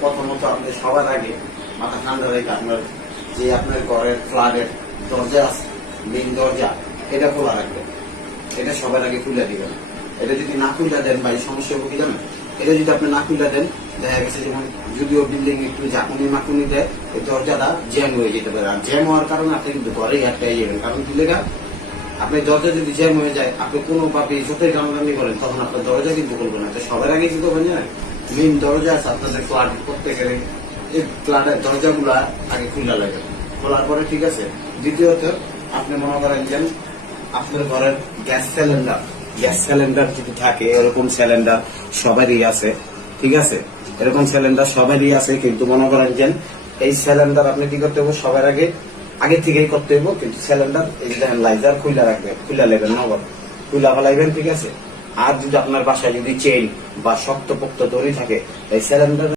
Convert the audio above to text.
প্রথমত আপনি সবার আগে মাথা ঠান্ডা রেখে আপনার ঘরের ফ্ল্যাটের দরজা আছে, মেইন দরজা, এটা খোলা রাখবেন। এটা সবার আগে খুলে দিবেন। এটা যদি না খুলে দেন বা এই সমস্যা হবে কি জানেন, এটা যদি আপনি না খুলে দেন, দেখা গেছে যেমন যদিও বিল্ডিং একটু ঝাঁকুনি মাকুনি দেয়, এই দরজাটা জ্যাম হয়ে যেতে পারে। আর জ্যাম হওয়ার কারণে আপনি কিন্তু ঘরেই আটকাই যাবেন। কারণ কি লেগা, আপনার দরজা যদি জ্যাম হয়ে যায়, আপনি কোনোভাবে যতই টানাটানি করেন, তখন আপনার দরজা কিন্তু খুলবে না। তো সবার আগে কি করবেন জানেন, মেইন দরজা আছে আপনাদের ফ্ল্যাট, প্রত্যেকের এই ফ্ল্যাটের দরজাগুলা আগে খুলে লাগবে। খোলার পরে ঠিক আছে, দ্বিতীয়ত আপনি মনে করেন যে আপনার ঘরের গ্যাস সিলিন্ডার যদি থাকে, এরকম সিলিন্ডার সবারই আছে, ঠিক আছে, এরকম সিলিন্ডার সবারই আছে। কিন্তু মনে করেন যে এই সিলিন্ডার আপনি কি করতে হবে, সবার আগে থেকেই করতে হবে। কিন্তু সিলিন্ডার এই লাইজার খুলে রাখবেন, খুলে নেবেন, নগদ খুলে ফেলাইবেন, ঠিক আছে। আর যদি আপনার বাসায় যদি চেইন বা শক্তপোক্ত দড়ি থাকে, এই সিলিন্ডার